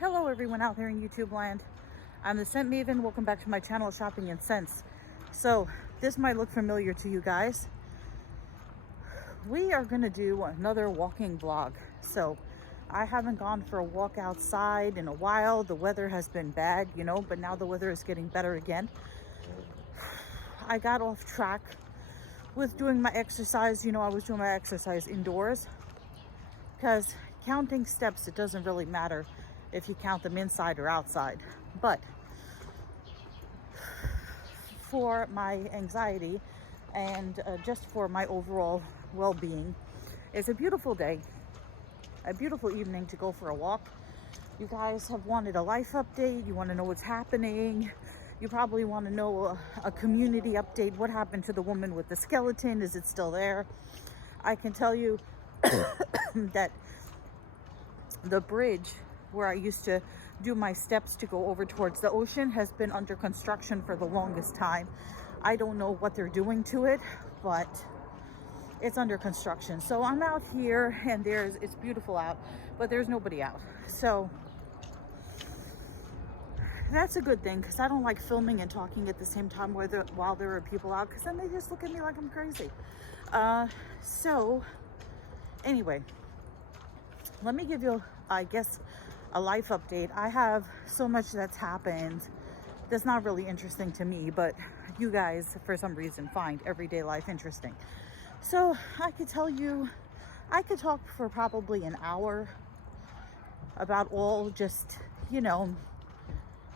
Hello everyone out there in YouTube land. I'm the Scent Maven. Welcome back to my channel, Shopping in Scents. So this might look familiar to you guys. We are gonna do another walking vlog. So I haven't gone for a walk outside in a while. The weather has been bad, but now the weather is getting better again. I got off track with doing my exercise. I was doing my exercise indoors because counting steps, it doesn't really matter if you count them inside or outside. But for my anxiety and just for my overall well-being, it's a beautiful day, a beautiful evening to go for a walk. You guys have wanted a life update. You want to know what's happening. You probably want to know a community update. What happened to the woman with the skeleton? Is it still there? I can tell you that the bridge where I used to do my steps to go over towards the ocean has been under construction for the longest time. I don't know what they're doing to it, but it's under construction. So I'm out here and it's beautiful out, but there's nobody out. So that's a good thing, because I don't like filming and talking at the same time while there are people out, because then they just look at me like I'm crazy. So anyway, let me give you, I guess, a life update. I have so much that's happened that's not really interesting to me, but you guys, for some reason, find everyday life interesting. So I could talk for probably an hour about all just,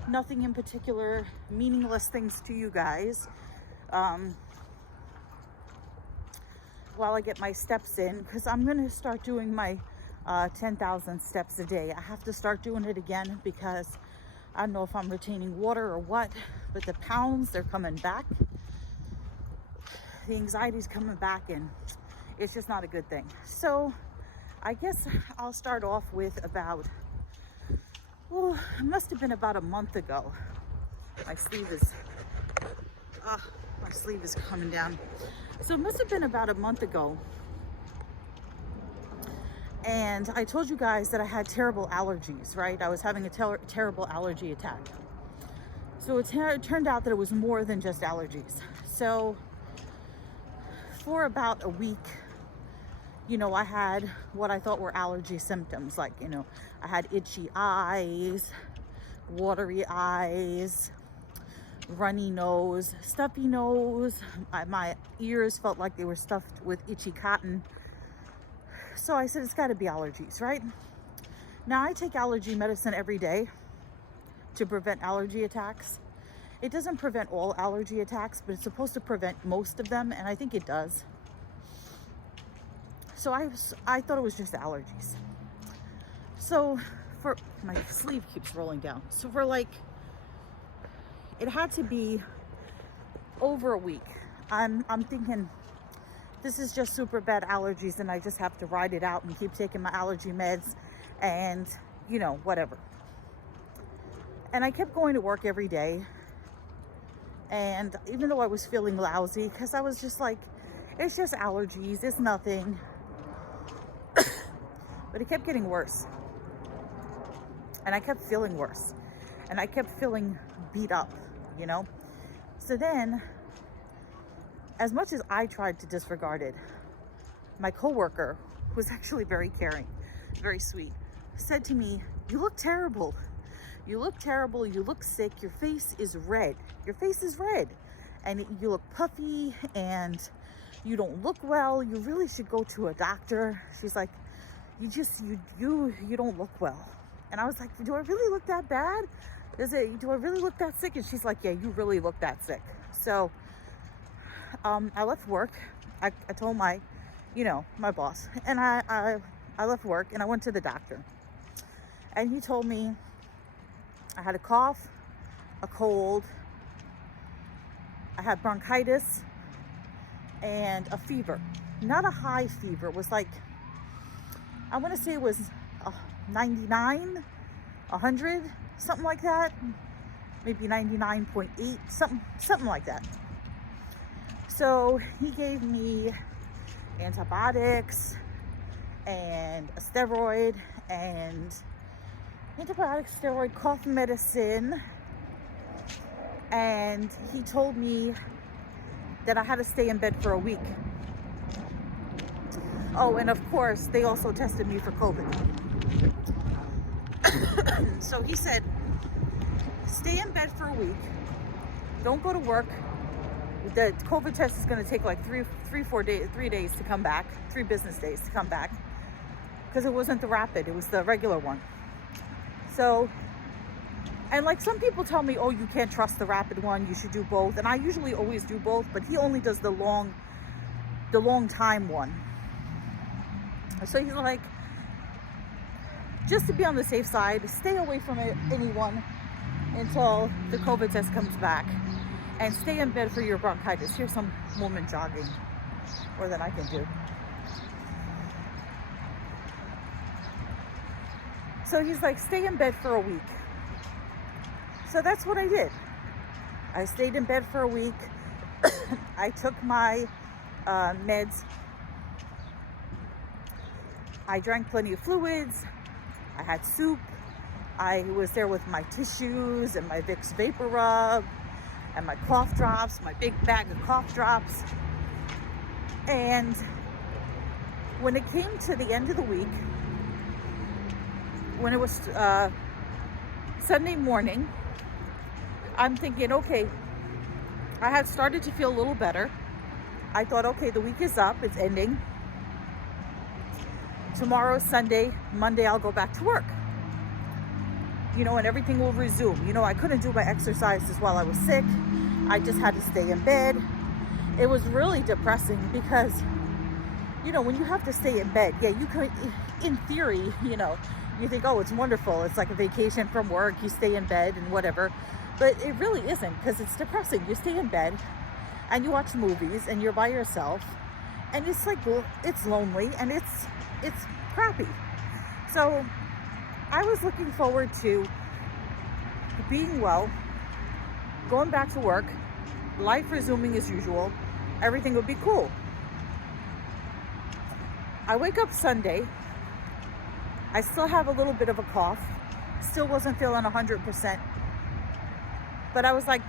nothing in particular, meaningless things to you guys. While I get my steps in, because I'm going to start doing my 10,000 steps a day. I have to start doing it again because I don't know if I'm retaining water or what, but the pounds, they're coming back. The anxiety's coming back, and it's just not a good thing. So I guess I'll start off with it must have been about a month ago. My sleeve is coming down. So it must have been about a month ago. And I told you guys that I had terrible allergies, right? I was having a terrible allergy attack. So it turned out that it was more than just allergies. So for about a week, I had what I thought were allergy symptoms. Like, I had itchy eyes, watery eyes, runny nose, stuffy nose. My ears felt like they were stuffed with itchy cotton. So I said, it's got to be allergies, right? Now I take allergy medicine every day to prevent allergy attacks. It doesn't prevent all allergy attacks, but it's supposed to prevent most of them, and I think it does. So I thought it was just allergies. So my sleeve keeps rolling down. So it had to be over a week. I'm thinking, this is just super bad allergies, and I just have to ride it out and keep taking my allergy meds and, whatever. And I kept going to work every day. And even though I was feeling lousy, because I was just like, it's just allergies, it's nothing. But it kept getting worse. And I kept feeling worse. And I kept feeling beat up, So then, as much as I tried to disregard it, my coworker, who was actually very caring, very sweet, said to me, "You look terrible. You look terrible. You look sick. Your face is red. Your face is red. And you look puffy, and you don't look well. You really should go to a doctor." She's like, you don't look well. And I was like, do I really look that bad? Do I really look that sick? And she's like, yeah, you really look that sick. So I left work. I told my boss, and I left work and I went to the doctor, and he told me I had a cough, a cold, I had bronchitis, and a fever. Not a high fever. It was like, I want to say it was 99, 100, something like that. Maybe 99.8, something like that. So he gave me antibiotics and a steroid and antibiotic, steroid, cough medicine, and he told me that I had to stay in bed for a week. Oh, and of course, they also tested me for COVID. So he said, stay in bed for a week. Don't go to work. The COVID test is going to take like 3 days to come back, 3 business days to come back, because it wasn't the rapid, it was the regular one. So, and like some people tell me, oh, you can't trust the rapid one, you should do both. And I usually always do both, but he only does the long time one. So he's like, just to be on the safe side, stay away from anyone until the COVID test comes back, and stay in bed for your bronchitis. Here's some woman jogging, more than I can do. So he's like, stay in bed for a week. So that's what I did. I stayed in bed for a week. I took my meds. I drank plenty of fluids. I had soup. I was there with my tissues and my Vicks Vapor Rub and my cough drops, my big bag of cough drops. And when it came to the end of the week, when it was Sunday morning, I'm thinking, okay, I had started to feel a little better. I thought, okay, the week is up, it's ending. Tomorrow's Sunday, Monday I'll go back to work. You know, and everything will resume. You know, I couldn't do my exercises while I was sick. I just had to stay in bed. It was really depressing because, you know, when you have to stay in bed, yeah, you could, in theory, you know, you think, oh, it's wonderful. It's like a vacation from work. You stay in bed and whatever. But it really isn't, because it's depressing. You stay in bed and you watch movies and you're by yourself. And it's like, it's lonely and it's crappy. So I was looking forward to being well, going back to work, life resuming as usual, everything would be cool. I wake up Sunday, I still have a little bit of a cough, still wasn't feeling 100%, but I was like,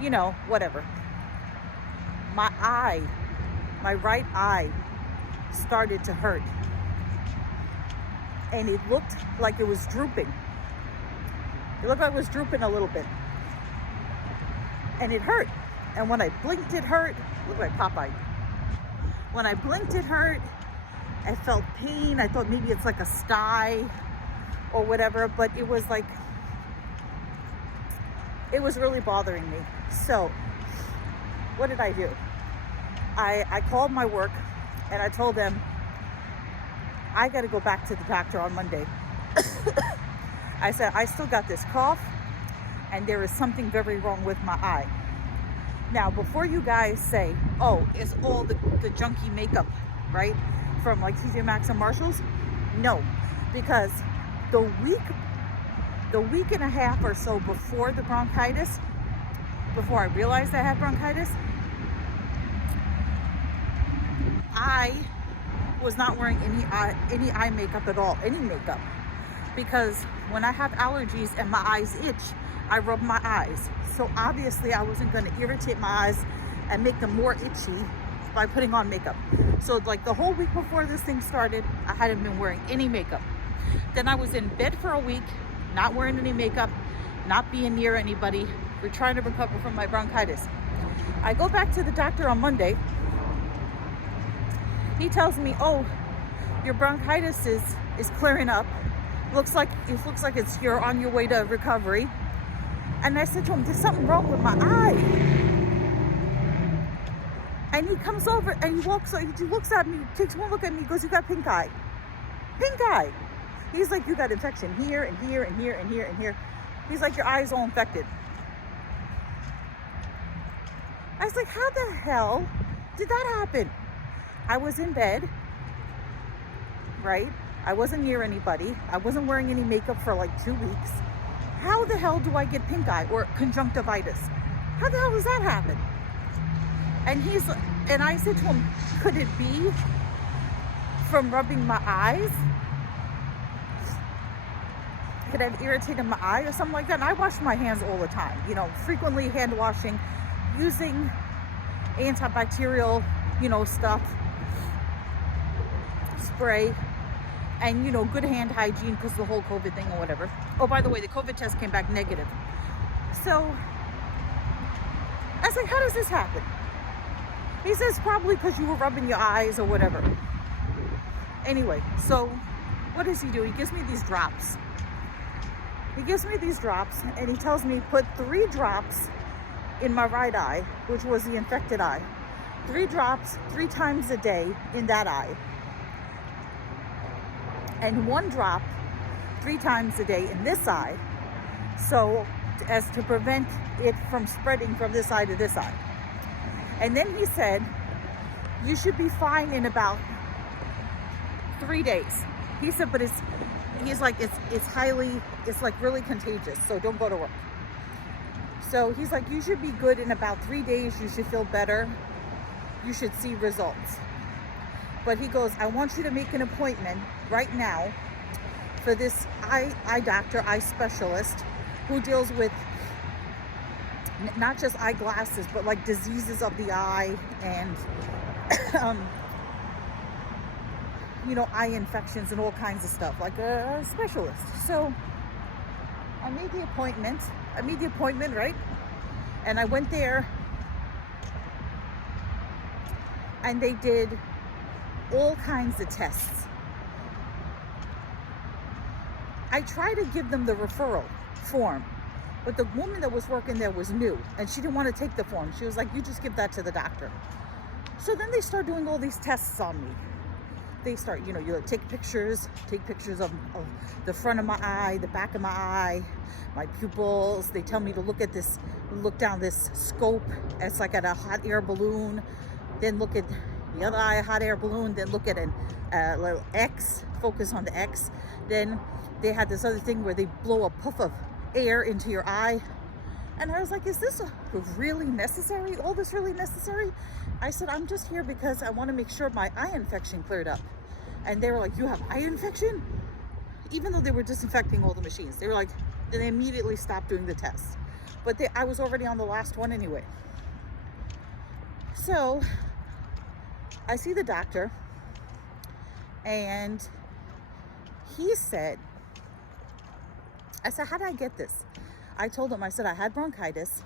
you know, whatever. My right eye started to hurt. And it looked like it was drooping. It looked like it was drooping a little bit. And it hurt. And when I blinked, it hurt. It looked like Popeye. When I blinked, it hurt. I felt pain. I thought maybe it's like a sty or whatever, but it was like, it was really bothering me. So what did I do? I called my work and I told them, I got to go back to the doctor on Monday. I said, I still got this cough and there is something very wrong with my eye. Now, before you guys say, oh, it's all the junky makeup, right? From like TJ Maxx and Marshalls. No, because the week and a half or so before the bronchitis, before I realized I had bronchitis, I was not wearing any eye makeup at all, any makeup, because when I have allergies and my eyes itch, I rub my eyes. So obviously I wasn't going to irritate my eyes and make them more itchy by putting on makeup. So like the whole week before this thing started, I hadn't been wearing any makeup. Then I was in bed for a week, not wearing any makeup, not being near anybody. We're trying to recover from my bronchitis. I go back to the doctor on Monday. He tells me, oh, your bronchitis is clearing up. It looks like you're on your way to recovery. And I said to him, there's something wrong with my eye. And he comes over and he looks at me, takes one look at me, goes, you got pink eye. Pink eye. He's like, you got infection here and here and here and here and here. He's like, your eye's all infected. I was like, how the hell did that happen? I was in bed, right? I wasn't near anybody. I wasn't wearing any makeup for like 2 weeks. How the hell do I get pink eye or conjunctivitis? How the hell does that happen? And I said to him, could it be from rubbing my eyes? could have irritated my eye or something like that. And I wash my hands all the time, you know, frequently hand washing, using antibacterial, you know, stuff, spray, and, you know, good hand hygiene because the whole COVID thing or whatever. Oh, by the way, the COVID test came back negative. So I was like, how does this happen? He says probably because you were rubbing your eyes or whatever. Anyway, so what does he do? He gives me these drops. He gives me these drops and he tells me put 3 drops in my right eye, which was the infected eye. 3 drops 3 times a day in that eye. And 1 drop 3 times a day in this eye. So as to prevent it from spreading from this eye to this eye. And then he said, you should be fine in about 3 days. He said, but he's like, it's like really contagious, so don't go to work. So he's like, you should be good in about 3 days. You should feel better. You should see results. But he goes, I want you to make an appointment right now for this eye doctor, eye specialist, who deals with not just eyeglasses, but like diseases of the eye and, you know, eye infections and all kinds of stuff, like a specialist. So I made the appointment, right? And I went there and they did all kinds of tests. I tried to give them the referral form, but the woman that was working there was new and she didn't want to take the form. She was like, you just give that to the doctor. So then they start doing all these tests on me. They start, you know, you take pictures of the front of my eye, the back of my eye, my pupils. They tell me to look down this scope. It's like at a hot air balloon. Then look at the other eye, hot air balloon. Then look at a little X, focus on the X. Then they had this other thing where they blow a puff of air into your eye. And I was like, is this really necessary? All this really necessary? I said, I'm just here because I want to make sure my eye infection cleared up. And they were like, you have eye infection? Even though they were disinfecting all the machines. They were like, they immediately stopped doing the test. But I was already on the last one anyway. So I see the doctor and he said, I said, how did I get this? I told him, I said, I had bronchitis.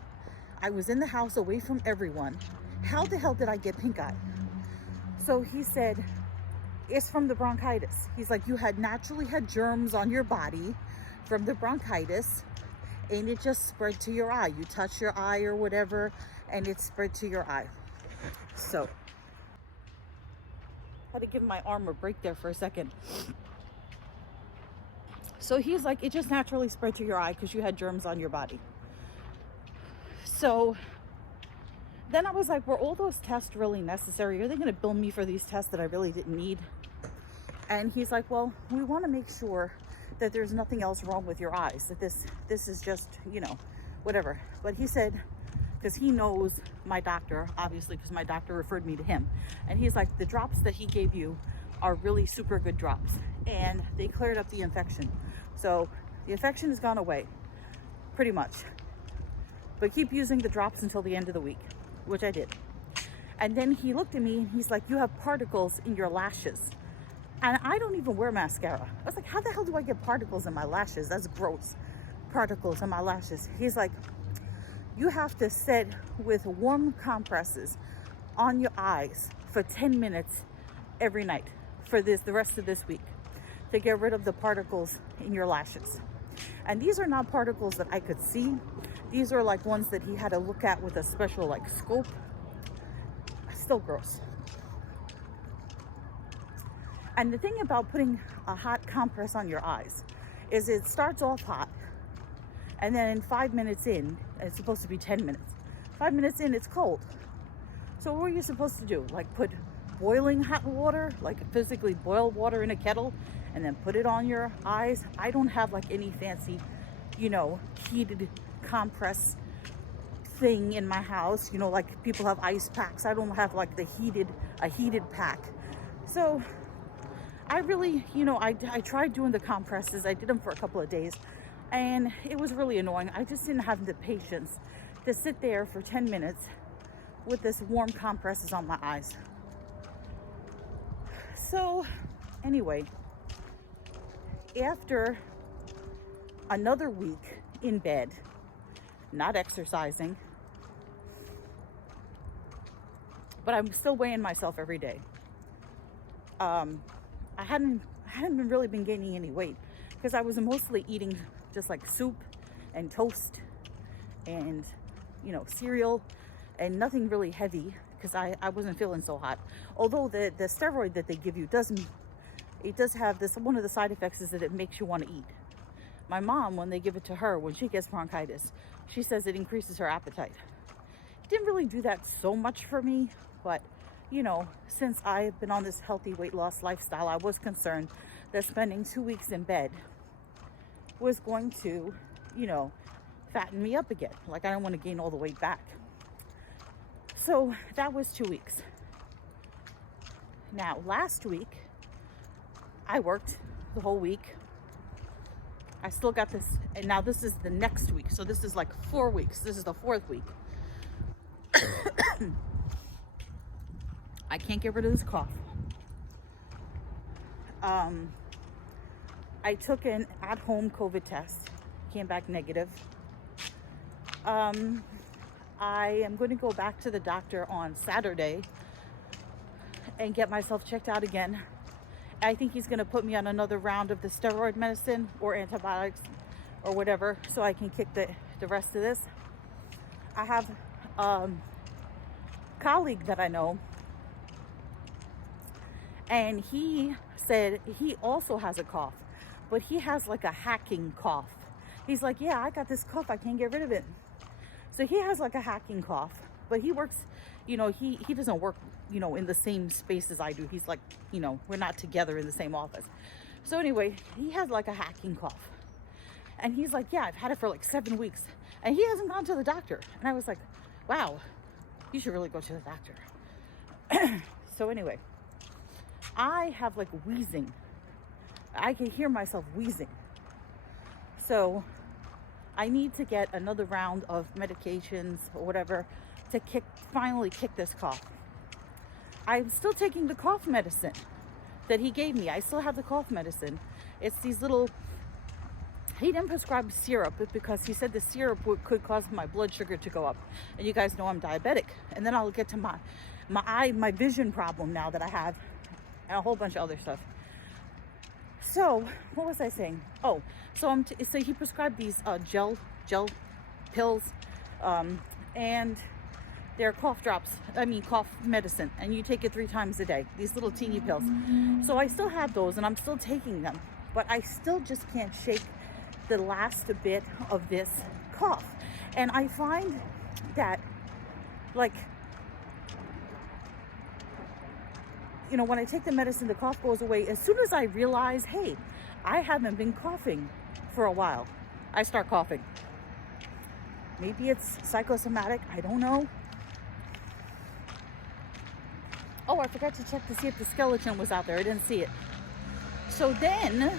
I was in the house away from everyone. How the hell did I get pink eye? So he said, it's from the bronchitis. He's like, you had naturally had germs on your body from the bronchitis and it just spread to your eye. You touch your eye or whatever and it spread to your eye. So I had to give my arm a break there for a second. So he's like, it just naturally spread to your eye because you had germs on your body. So then I was like, were all those tests really necessary? Are they going to bill me for these tests that I really didn't need? And he's like, well, we want to make sure that there's nothing else wrong with your eyes, that this is just, you know, whatever. But he said, because he knows my doctor, obviously, because my doctor referred me to him. And he's like, the drops that he gave you are really super good drops. And they cleared up the infection. So the infection has gone away, pretty much. But keep using the drops until the end of the week, which I did. And then he looked at me and he's like, you have particles in your lashes. And I don't even wear mascara. I was like, how the hell do I get particles in my lashes? That's gross. Particles in my lashes. He's like, you have to sit with warm compresses on your eyes for 10 minutes every night for the rest of this week to get rid of the particles in your lashes. And these are not particles that I could see. These are like ones that he had to look at with a special like scope. Still gross. And the thing about putting a hot compress on your eyes is it starts off hot. And then 5 minutes in, it's supposed to be 10 minutes. 5 minutes in, it's cold. So what are you supposed to do? Like put boiling hot water, like physically boil water in a kettle and then put it on your eyes? I don't have like any fancy, you know, heated compress thing in my house. You know, like people have ice packs. I don't have like a heated pack. So I really, I tried doing the compresses. I did them for a couple of days and it was really annoying. I just didn't have the patience to sit there for 10 minutes with this warm compresses on my eyes. So anyway, after another week in bed, not exercising, but I'm still weighing myself every day. I hadn't really been gaining any weight because I was mostly eating just like soup and toast and cereal and nothing really heavy because I wasn't feeling so hot. Although the steroid that they give you does have this, one of the side effects is that it makes you want to eat. My mom, when they give it to her, when she gets bronchitis, she says it increases her appetite. It didn't really do that so much for me, but since I've been on this healthy weight loss lifestyle, I was concerned that spending 2 weeks in bed was going to, fatten me up again. Like, I don't want to gain all the weight back. So that was 2 weeks. Now, last week, I worked the whole week. I still got this, and now this is the next week. So this is like 4 weeks. This is the 4th week. I can't get rid of this cough. I took an at-home COVID test, came back negative. I am going to go back to the doctor on Saturday and get myself checked out again. I think he's going to put me on another round of the steroid medicine or antibiotics or whatever, so I can kick the rest of this. I have a colleague that I know, and he said he also has a cough, but he has like a hacking cough. He's like, yeah, I got this cough, I can't get rid of it. So he has like a hacking cough, but he works, he doesn't work, in the same space as I do. He's like, we're not together in the same office. So anyway, he has like a hacking cough. And he's like, yeah, I've had it for like 7 weeks. And he hasn't gone to the doctor. And I was like, wow, you should really go to the doctor. So anyway, I have like wheezing. I can hear myself wheezing. So I need to get another round of medications or whatever to finally kick this cough. I'm still taking the cough medicine that he gave me. I still have the cough medicine. It's these little, he didn't prescribe syrup because he said the syrup could cause my blood sugar to go up. And you guys know I'm diabetic. And then I'll get to my vision problem now that I have, and a whole bunch of other stuff. So what was I saying? Oh, so so he prescribed these gel pills, and they're cough medicine, and you take it 3 times a day, these little teeny pills. So I still have those and I'm still taking them, but I still just can't shake the last bit of this cough. And I find that, like, when I take the medicine, the cough goes away. As soon as I realize, hey, I haven't been coughing for a while, I start coughing. Maybe it's psychosomatic, I don't know. Oh, I forgot to check to see if the skeleton was out there. I didn't see it. So now,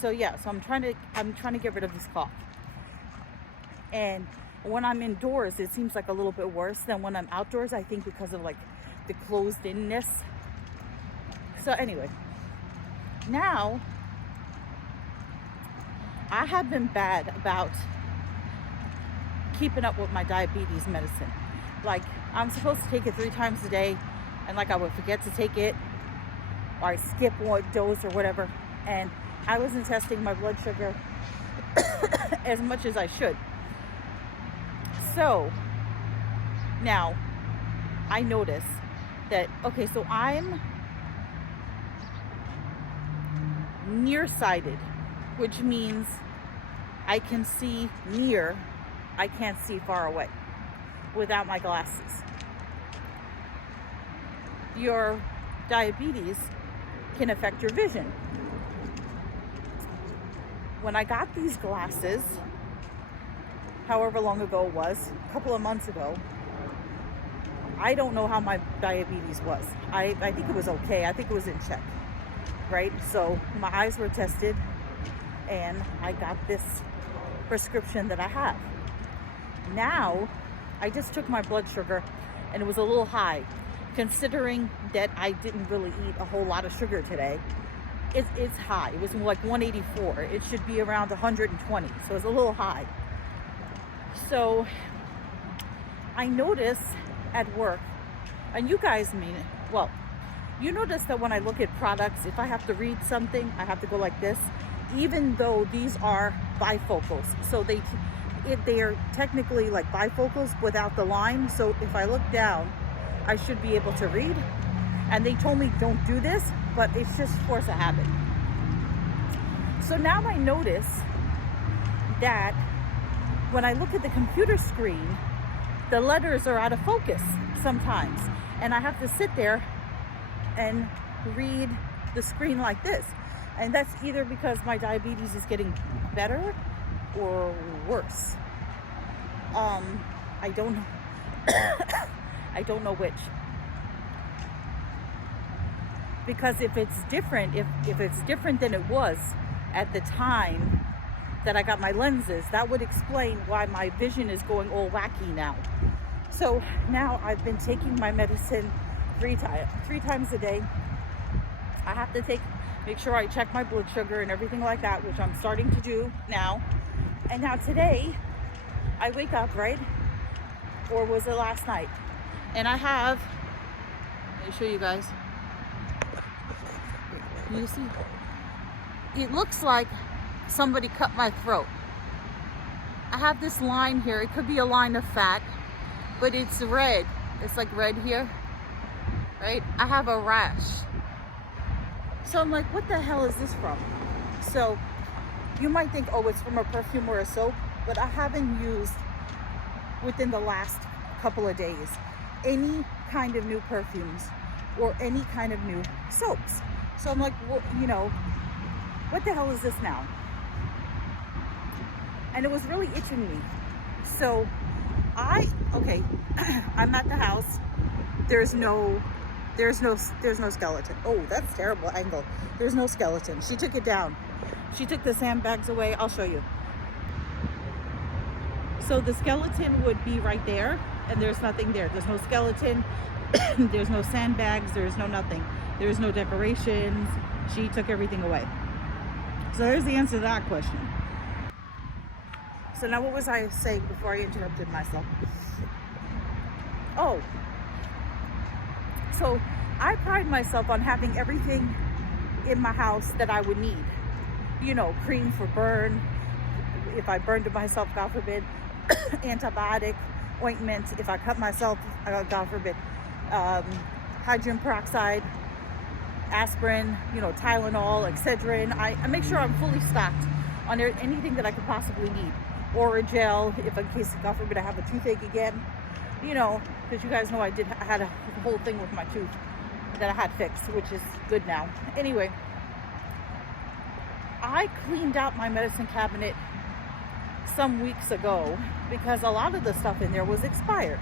so I'm trying to get rid of this cough. And when I'm indoors, it seems like a little bit worse than when I'm outdoors, I think, because of like the closed-inness. So anyway, now I have been bad about keeping up with my diabetes medicine. Like, I'm supposed to take it 3 times a day, and like I would forget to take it, or I skip one dose or whatever, and I wasn't testing my blood sugar as much as I should. So now I notice that, okay, so I'm nearsighted, which means I can see near, I can't see far away without my glasses. Your diabetes can affect your vision. When I got these glasses, however long ago it was, a couple of months ago, I don't know how my diabetes was. I think it was okay. I think it was in check, right? So my eyes were tested and I got this prescription that I have. Now, I just took my blood sugar and it was a little high. Considering that I didn't really eat a whole lot of sugar today, it's high. It was like 184. It should be around 120, so it's a little high. So I notice at work, and you guys mean it, well, you notice that when I look at products, if I have to read something, I have to go like this, even though these are bifocals. So they are technically like bifocals without the line. So if I look down, I should be able to read. And they told me don't do this, but it's just force of habit. So now I notice that when I look at the computer screen, the letters are out of focus sometimes. And I have to sit there and read the screen like this. And that's either because my diabetes is getting better or worse. I don't know. I don't know which. Because if it's different, if it's different than it was at the time that I got my lenses, that would explain why my vision is going all wacky now. So now I've been taking my medicine three times a day. I have to make sure I check my blood sugar and everything like that, which I'm starting to do now. And now today, I wake up, right? Or was it last night? And I have, let me show you guys. Can you see? It looks like somebody cut my throat. I have this line here. It could be a line of fat, but it's red. It's like red here, right? I have a rash. So I'm like, what the hell is this from? So you might think, oh, it's from a perfume or a soap, but I haven't used within the last couple of days any kind of new perfumes or any kind of new soaps. So I'm like, well, you know, what the hell is this now? And it was really itching me. So okay, I'm at the house. There's no skeleton. Oh, that's terrible angle. There's no skeleton. She took it down. She took the sandbags away. I'll show you. So the skeleton would be right there, and there's nothing there. There's no skeleton. There's no sandbags. There's no nothing. There's no decorations. She took everything away. So there's the answer to that question. So now what was I saying before I interrupted myself? Oh, so I pride myself on having everything in my house that I would need. You know, cream for burn, if I burned myself, God forbid, antibiotic, ointment, if I cut myself, God forbid, hydrogen peroxide, aspirin, you know, Tylenol, Excedrin. I make sure I'm fully stocked on anything that I could possibly need. Or a gel, if in case, God forbid, I have a toothache again. You know, because you guys know I had a whole thing with my tooth that I had fixed, which is good now. Anyway, I cleaned out my medicine cabinet some weeks ago because a lot of the stuff in there was expired.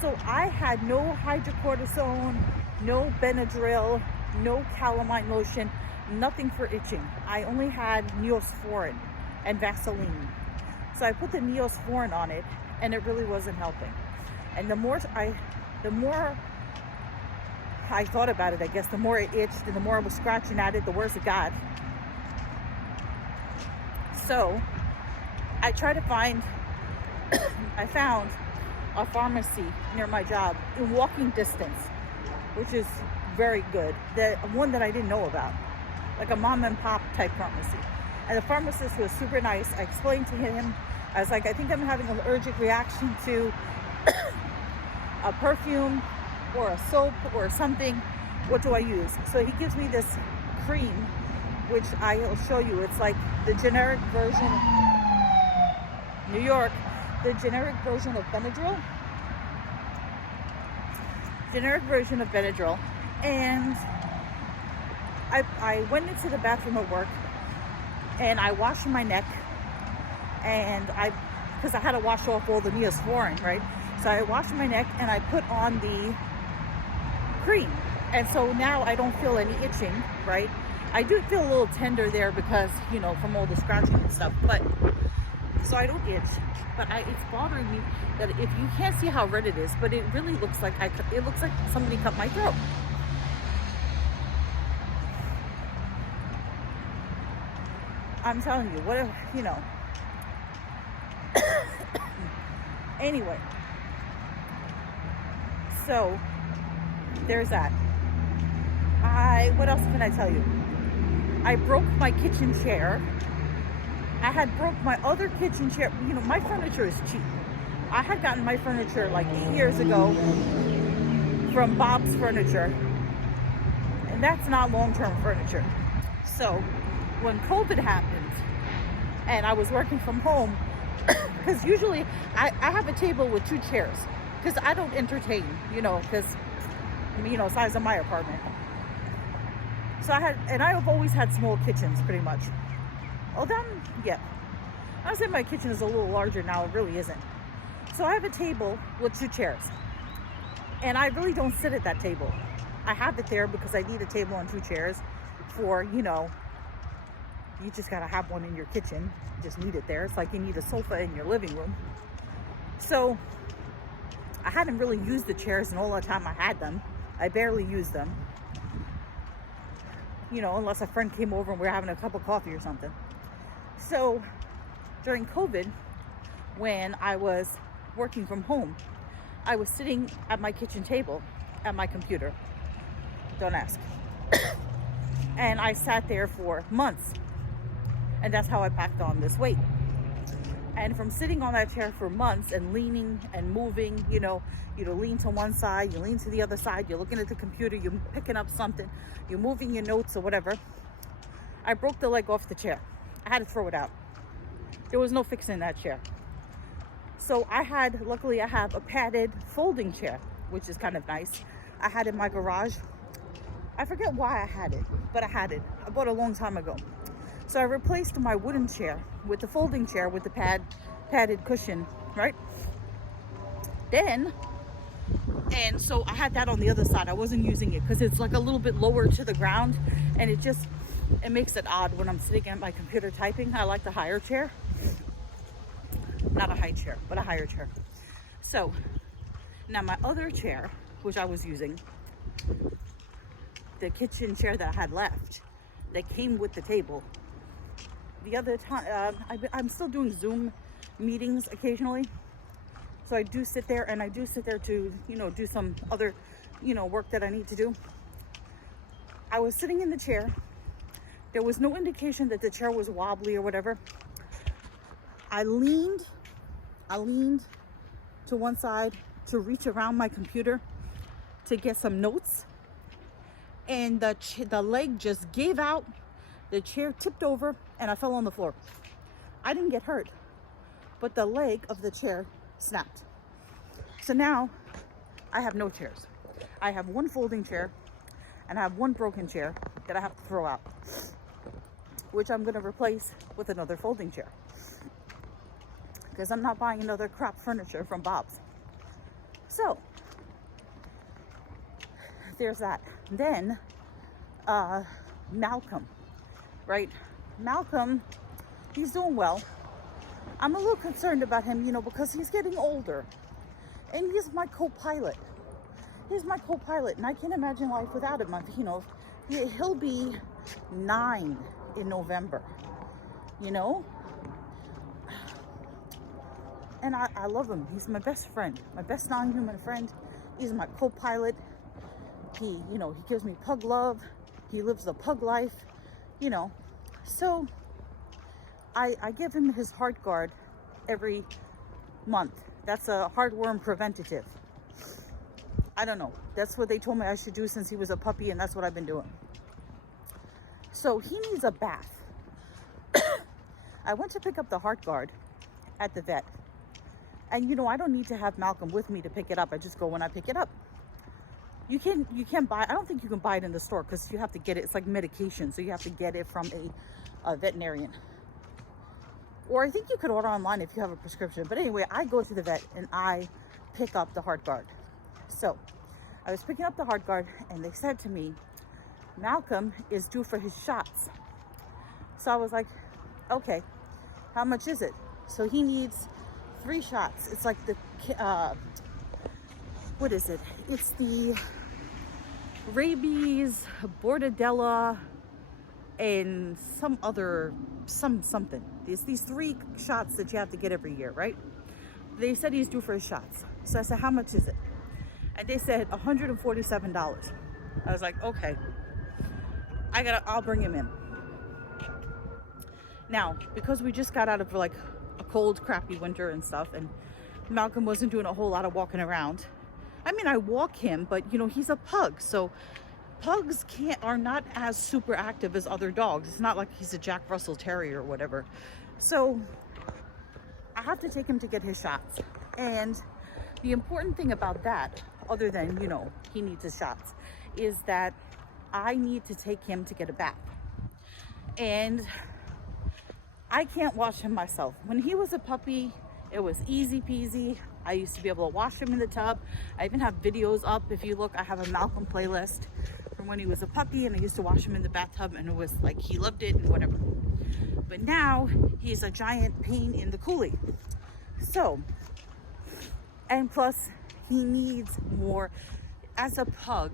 So I had no hydrocortisone, no Benadryl, no calamine lotion, nothing for itching. I only had Neosporin and Vaseline. So I put the Neosporin on it and it really wasn't helping. And the more I thought about it, I guess, the more it itched and the more I was scratching at it, the worse it got. So I tried to I found a pharmacy near my job in walking distance, which is very good. The one that I didn't know about, like a mom and pop type pharmacy. And the pharmacist was super nice. I explained to him, I was like, I think I'm having an allergic reaction to a perfume or a soap or something. What do I use? So he gives me this cream, which I'll show you. It's like the generic version, New York, the generic version of Benadryl. Generic version of Benadryl. And I went into the bathroom at work and I washed my neck, and because I had to wash off all the Neosporin, right? So I washed my neck and I put on the cream. And so now I don't feel any itching, right? I do feel a little tender there because, you know, from all the scratching and stuff, but so I don't itch. But it's bothering me that if you can't see how red it is, but it really looks like it looks like somebody cut my throat. I'm telling you, what if, you know. Anyway, so there's that. What else can I tell you? I broke my kitchen chair. I had broke my other kitchen chair. You know, my furniture is cheap. I had gotten my furniture like 8 years ago from Bob's Furniture, and that's not long-term furniture. So when COVID happened and I was working from home, because usually I have a table with 2 chairs because I don't entertain, you know, because, you know, size of my apartment. So I've always had small kitchens pretty much. Oh, then, yeah. I would say my kitchen is a little larger now. It really isn't. So I have a table with 2 chairs. And I really don't sit at that table. I have it there because I need a table and 2 chairs for, you know, you just gotta have one in your kitchen. You just need it there. It's like you need a sofa in your living room. So I hadn't really used the chairs in all the time I had them. I barely used them. You know, unless a friend came over and we were having a cup of coffee or something. So during COVID, when I was working from home, I was sitting at my kitchen table at my computer. Don't ask. And I sat there for months. And that's how I packed on this weight. And from sitting on that chair for months and leaning and moving, you know, lean to one side, you lean to the other side, you're looking at the computer, you're picking up something, you're moving your notes or whatever. I broke the leg off the chair. I had to throw it out. There was no fixing that chair. So luckily I have a padded folding chair, which is kind of nice. I had it in my garage. I forget why I had it, but I had it. I bought it a long time ago. So I replaced my wooden chair with the folding chair with the padded cushion, right? And so I had that on the other side. I wasn't using it because it's like a little bit lower to the ground, and it makes it odd when I'm sitting at my computer typing. I like the higher chair. Not a high chair, but a higher chair. So now my other chair, which I was using, the kitchen chair that I had left, that came with the table. The other time, I'm still doing Zoom meetings occasionally. So I do sit there, and I do sit there to, you know, do some other, you know, work that I need to do. I was sitting in the chair. There was no indication that the chair was wobbly or whatever. I leaned to one side to reach around my computer to get some notes. And the leg just gave out. The chair tipped over and I fell on the floor. I didn't get hurt, but the leg of the chair snapped. So now I have no chairs. I have one folding chair and I have one broken chair that I have to throw out, which I'm going to replace with another folding chair because I'm not buying another crap furniture from Bob's. So there's that. Then Malcolm, right? Malcolm, he's doing well. I'm a little concerned about him, you know, because he's getting older and he's my co-pilot. He's my co-pilot, and I can't imagine life without him. You know, he'll be 9 in November, you know? And I love him. He's my best friend, my best non-human friend. He's my co-pilot. He, you know, he gives me pug love. He lives the pug life, you know. So I give him his heart guard every month. That's a heartworm preventative. I don't know. That's what they told me I should do since he was a puppy, and that's what I've been doing. So he needs a bath. I went to pick up the heart guard at the vet. And you know, I don't need to have Malcolm with me to pick it up. I just go when I pick it up. You can't buy, I don't think you can buy it in the store because you have to get it. It's like medication, so you have to get it from a veterinarian. Or I think you could order online if you have a prescription. But anyway, I go to the vet and I pick up the hard guard. So I was picking up the hard guard and they said to me, Malcolm is due for his shots. So I was like, okay, how much is it? So he needs 3 shots. It's like the, what is it? It's the rabies, bordetella, and some other, something. There's these 3 shots that you have to get every year, right? They said he's due for his shots. So I said, how much is it? And they said $147. I was like, okay, I'll bring him in. Now, because we just got out of like a cold, crappy winter and stuff, and Malcolm wasn't doing a whole lot of walking around. I mean, I walk him, but you know, he's a pug. So pugs are not as super active as other dogs. It's not like he's a Jack Russell Terrier or whatever. So I have to take him to get his shots. And the important thing about that, other than, you know, he needs his shots, is that I need to take him to get a bath. And I can't wash him myself. When he was a puppy, it was easy peasy. I used to be able to wash him in the tub. I even have videos up. If you look, I have a Malcolm playlist from when he was a puppy, and I used to wash him in the bathtub, and it was like, he loved it and whatever. But now he's a giant pain in the coolie. So, and plus he needs more, as a pug,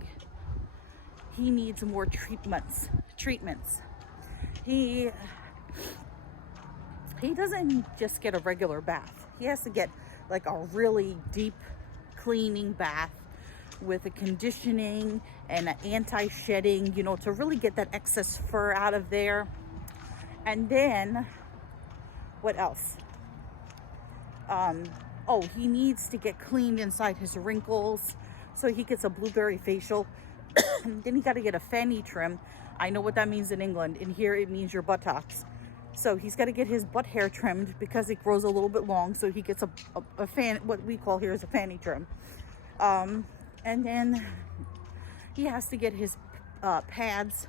he needs more treatments. He doesn't just get a regular bath. He has to get like a really deep cleaning bath with a conditioning and an anti-shedding, you know, to really get that excess fur out of there. And then what else? Oh, he needs to get cleaned inside his wrinkles. So he gets a blueberry facial. Then he got to get a fanny trim. I know what that means in England. In here, it means your buttocks. So he's got to get his butt hair trimmed because it grows a little bit long. So he gets a fan, what we call here is a fanny trim. And then he has to get his pads,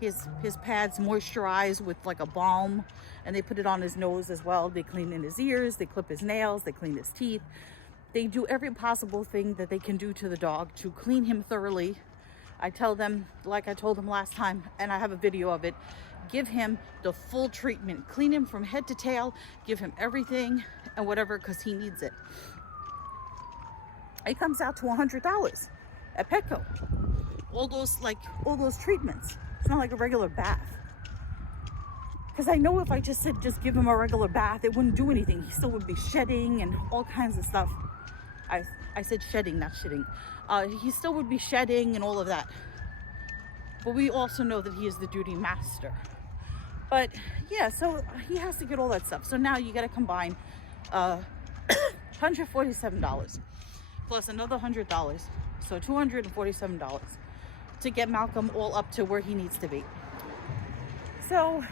his pads moisturized with like a balm, and they put it on his nose as well. They clean in his ears, they clip his nails, they clean his teeth. They do every possible thing that they can do to the dog to clean him thoroughly. I tell them, like I told them last time, and I have a video of it, give him the full treatment, clean him from head to tail, give him everything and whatever, because he needs it. It comes out to $100 at Petco. All those treatments. It's not like a regular bath. Because I know if I just said just give him a regular bath, it wouldn't do anything. He still would be shedding and all kinds of stuff. I said shedding, not shitting. He still would be shedding and all of that. But we also know that he is the duty master. But yeah, so he has to get all that stuff. So now you got to combine $147 plus another $100. So $247 to get Malcolm all up to where he needs to be. So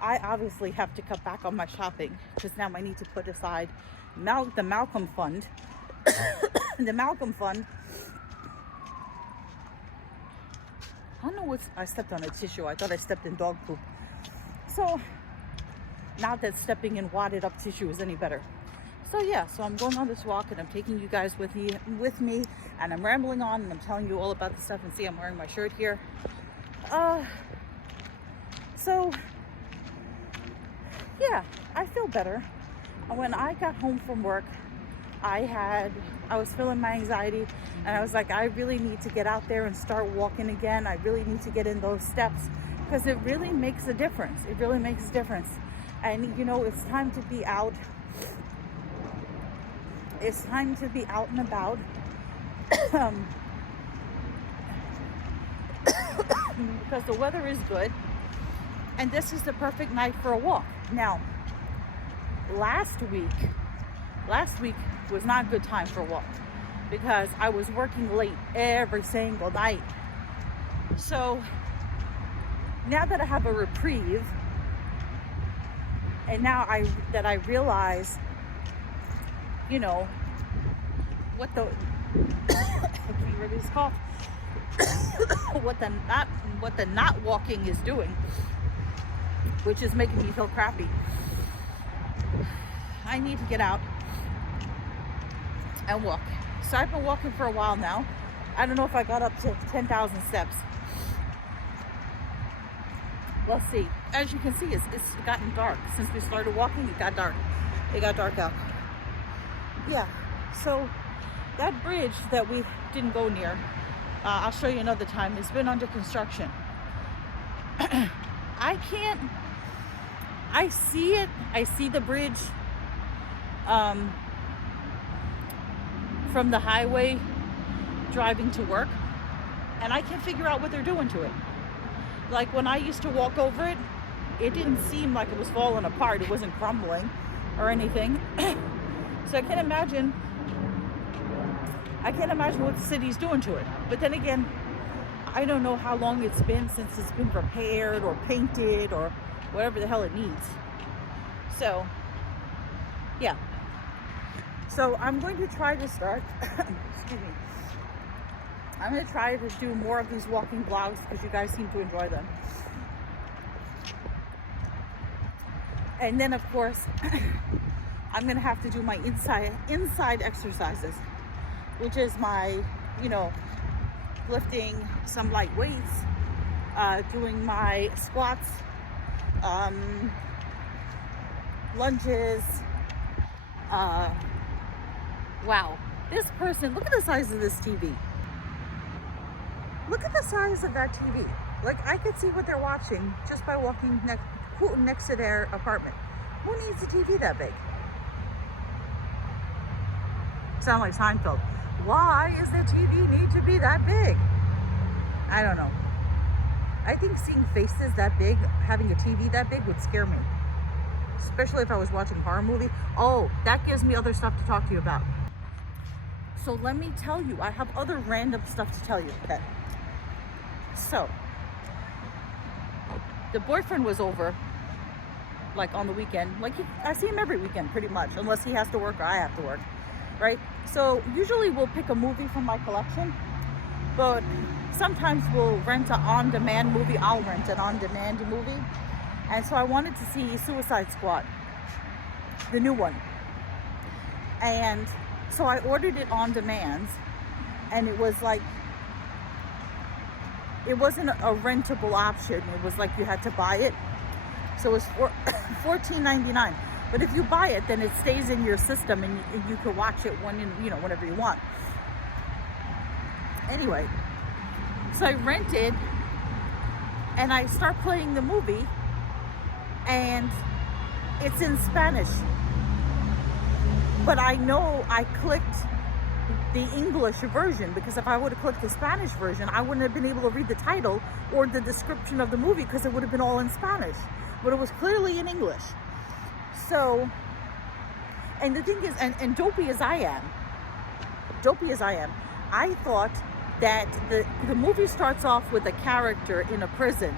I obviously have to cut back on my shopping because now I need to put aside the Malcolm fund. The Malcolm fund. I don't know what I stepped on a tissue. I thought I stepped in dog poop. So not that stepping in wadded up tissue is any better. So yeah, so I'm going on this walk and I'm taking you guys with me, and I'm rambling on and I'm telling you all about the stuff. And see, I'm wearing my shirt here. So yeah, I feel better. When I got home from work, I was feeling my anxiety, and I was like, I really need to get out there and start walking again. I really need to get in those steps because it really makes a difference. It really makes a difference. And you know, it's time to be out. It's time to be out and about. Because the weather is good, and this is the perfect night for a walk. Now, last week was not a good time for a walk because I was working late every single night. So now that I have a reprieve, and now I realize, you know, what the can you really just cough? what the not walking is doing, which is making me feel crappy. I need to get out and walk. So I've been walking for a while now. I don't know if I got up to 10,000 steps. We'll see. As you can see, it's gotten dark. Since we started walking, it got dark. It got dark out. Yeah, so that bridge that we didn't go near, I'll show you another time, it's been under construction. I see it. I see the bridge from the highway driving to work, and I can't figure out what they're doing to it. Like when I used to walk over it, it didn't seem like it was falling apart. It wasn't crumbling or anything. So I can't imagine what the city's doing to it. But then again, I don't know how long it's been since it's been repaired or painted or whatever the hell it needs. So, yeah. So I'm going to try to start, excuse me. I'm going to try to do more of these walking vlogs because you guys seem to enjoy them. And then, of course, I'm going to have to do my inside exercises, which is my, lifting some light weights, doing my squats, lunges. Wow, this person, look at the size of this TV. Look at the size of that TV. Like, I could see what they're watching just by walking next to their apartment. Who needs a TV that big? Sound like Seinfeld. Why is the TV need to be that big? I don't know. I think seeing faces that big, having a TV that big would scare me. Especially if I was watching a horror movie. Oh, that gives me other stuff to talk to you about. So let me tell you, I have other random stuff to tell you. Okay. So, the boyfriend was over, like on the weekend. Like, I see him every weekend pretty much, unless he has to work or I have to work, right? So usually we'll pick a movie from my collection, but sometimes we'll rent an on-demand movie. I'll rent an on-demand movie. And so I wanted to see Suicide Squad, the new one. And so I ordered it on demand, and it was like, it wasn't a rentable option. It was like you had to buy it. So it was $14.99. But if you buy it, then it stays in your system, and you can watch it whenever you want. Anyway, so I rented, and I start playing the movie, and it's in Spanish. But I know I clicked the English version, because if I would have clicked the Spanish version, I wouldn't have been able to read the title or the description of the movie, because it would have been all in Spanish. But it was clearly in English. So, and the thing is, and dopey as I am, I thought that the movie starts off with a character in a prison,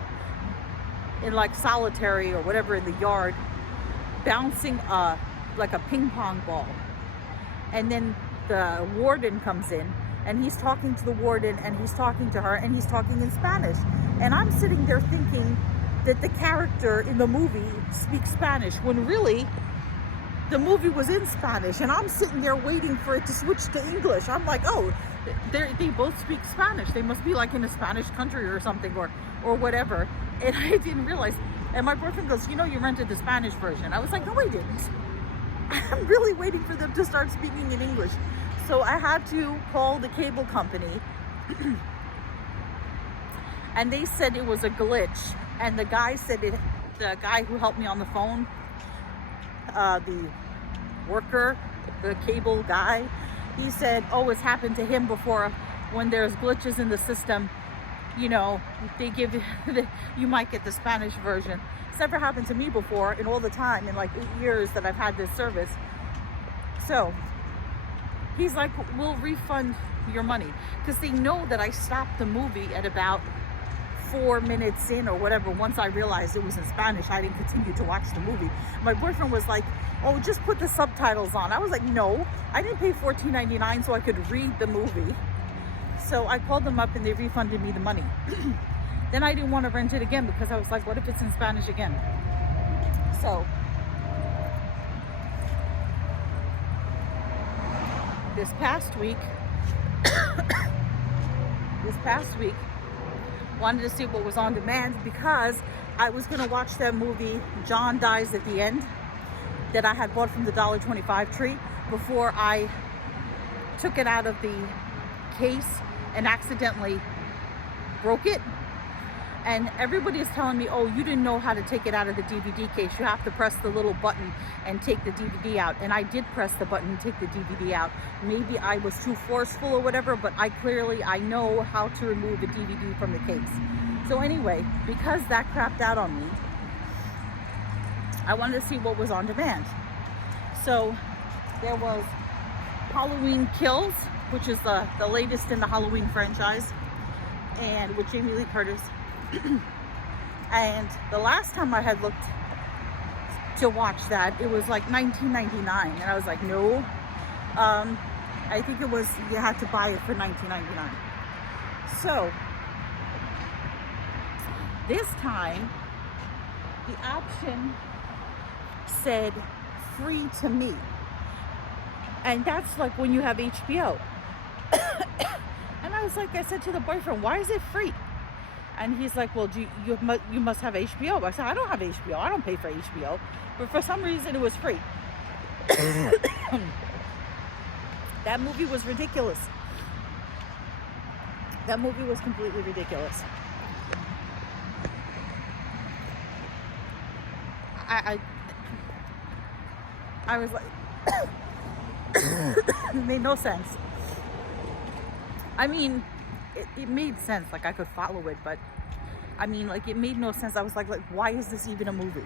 in like solitary or whatever in the yard, bouncing like a ping pong ball. And then the warden comes in, and he's talking to the warden, and he's talking to her, and he's talking in Spanish. And I'm sitting there thinking that the character in the movie speaks Spanish, when really the movie was in Spanish, and I'm sitting there waiting for it to switch to English. I'm like, oh, they both speak Spanish. They must be like in a Spanish country or something, or whatever. And I didn't realize. And my boyfriend goes, you rented the Spanish version. I was like, no, I didn't. I'm really waiting for them to start speaking in English. So I had to call the cable company, and they said it was a glitch. And the guy said the guy who helped me on the phone, the worker, the cable guy, he said, oh, it's happened to him before. When there's glitches in the system, they give you might get the Spanish version. It's never happened to me before in all the time, in like 8 years that I've had this service. So he's like, we'll refund your money, because they know that I stopped the movie at about 4 minutes in or whatever. Once I realized it was in Spanish, I didn't continue to watch the movie. My boyfriend was like, oh, just put the subtitles on. I was like, no, I didn't pay $14.99 so I could read the movie. So I called them up, and they refunded me the money. Then I didn't want to rent it again, because I was like, what if it's in Spanish again? So this past week, wanted to see what was on demand because I was going to watch that movie John Dies at the End that I had bought from the $1.25 tree before I took it out of the case and accidentally broke it. And everybody is telling me, oh, you didn't know how to take it out of the DVD case. You have to press the little button and take the DVD out. And I did press the button and take the DVD out. Maybe I was too forceful or whatever, but I know how to remove a DVD from the case. So anyway, because that crapped out on me, I wanted to see what was on demand. So there was Halloween Kills, which is the latest in the Halloween franchise, and with Jamie Lee Curtis. And the last time I had looked to watch that, it was like $19.99, and I was like, no. I think it was, you had to buy it for $19.99. So this time the option said free to me, and that's like when you have HBO. And I was like, I said to the boyfriend, why is it free? And he's like, well, you must have HBO. I said, I don't have HBO. I don't pay for HBO. But for some reason, it was free. That movie was ridiculous. That movie was completely ridiculous. I was like, it made no sense. I mean, it made sense, like I could follow it, but I mean, like, it made no sense. I was like, why is this even a movie?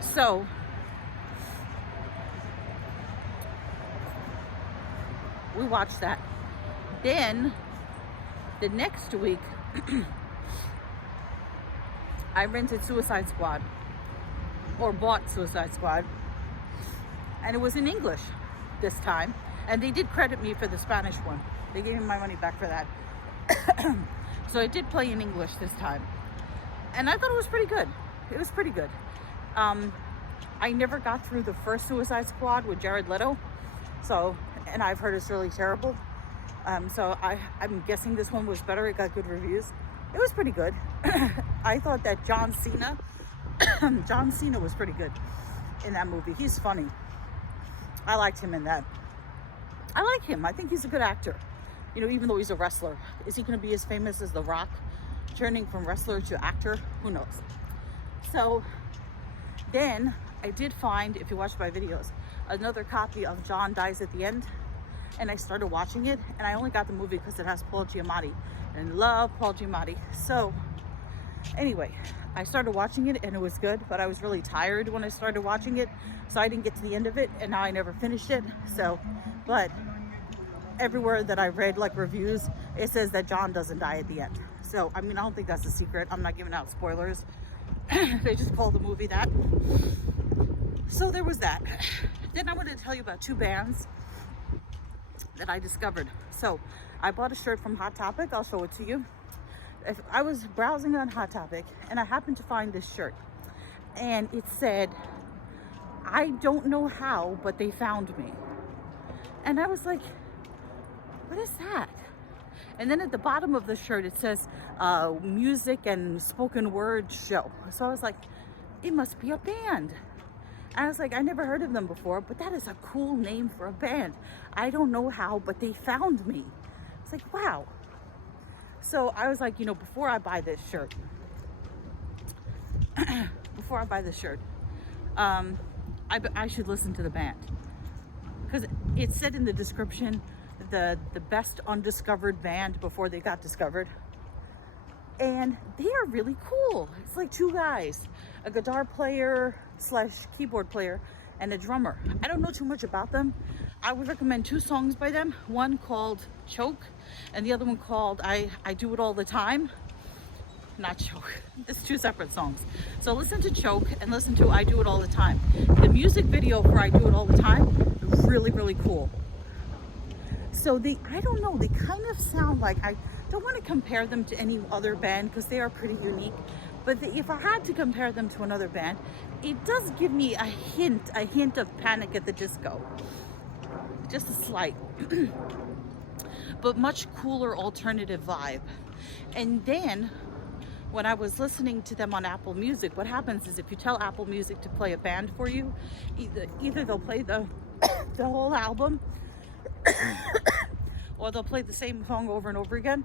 So we watched that. Then the next week I rented Suicide Squad, or bought Suicide Squad, and it was in English this time. And they did credit me for the Spanish one. They gave me my money back for that. So it did play in English this time. And I thought it was pretty good. It was pretty good. I never got through the first Suicide Squad with Jared Leto. So, and I've heard it's really terrible. So I'm guessing this one was better. It got good reviews. It was pretty good. I thought that John Cena was pretty good in that movie. He's funny. I liked him in that. I like him. I think he's a good actor. You know, even though he's a wrestler. Is he going to be as famous as The Rock? Turning from wrestler to actor? Who knows? So then I did find, if you watch my videos, another copy of John Dies at the End. And I started watching it. And I only got the movie because it has Paul Giamatti. And I love Paul Giamatti. So anyway, I started watching it and it was good. But I was really tired when I started watching it. So I didn't get to the end of it. And now I never finished it. So, but everywhere that I read, like, reviews, it says that John doesn't die at the end. So, I mean, I don't think that's a secret. I'm not giving out spoilers. They just call the movie that. So there was that. Then I wanted to tell you about two bands that I discovered. So I bought a shirt from Hot Topic. I'll show it to you. I was browsing on Hot Topic and I happened to find this shirt. And it said, I don't know how, but they found me. And I was like, what is that? And then at the bottom of the shirt, it says music and spoken word show. So I was like, it must be a band. And I was like, I never heard of them before, but that is a cool name for a band. I don't know how, but they found me. It's like, wow. So I was like, you know, before I buy this shirt, I should listen to the band. Because it said in the description, the best undiscovered band before they got discovered. And they are really cool. It's like two guys, a guitar player / keyboard player and a drummer. I don't know too much about them. I would recommend two songs by them. One called Choke and the other one called I Do It All the Time. Not Choke. It's two separate songs. So listen to Choke and listen to I Do It All the Time. The music video for I Do It All the Time, really, really cool. So I don't know, they kind of sound like, I don't want to compare them to any other band because they are pretty unique, But if I had to compare them to another band, it does give me a hint of Panic at the Disco. Just a slight, but much cooler alternative vibe. And then when I was listening to them on Apple Music, what happens is if you tell Apple Music to play a band for you, either they'll play the whole album or they'll play the same song over and over again,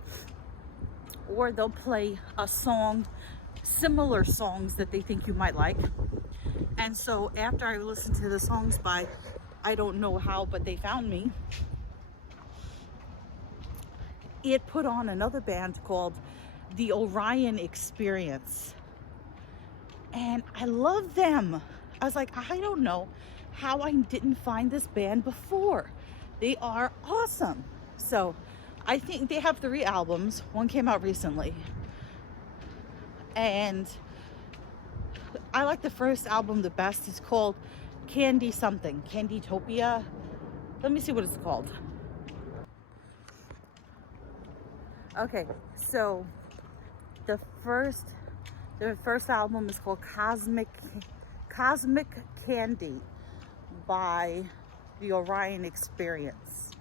or they'll play a song, similar songs that they think you might like. And so after I listened to the songs by I don't know how, but they found me, it put on another band called the Orion Experience. And I love them. I was like, I don't know how I didn't find this band before. They are awesome. So I think they have 3 albums. One came out recently. And I like the first album the best. It's called Candy something, Candytopia. Let me see what it's called. Okay, so the first album is called Cosmic Candy by the Orion Experience.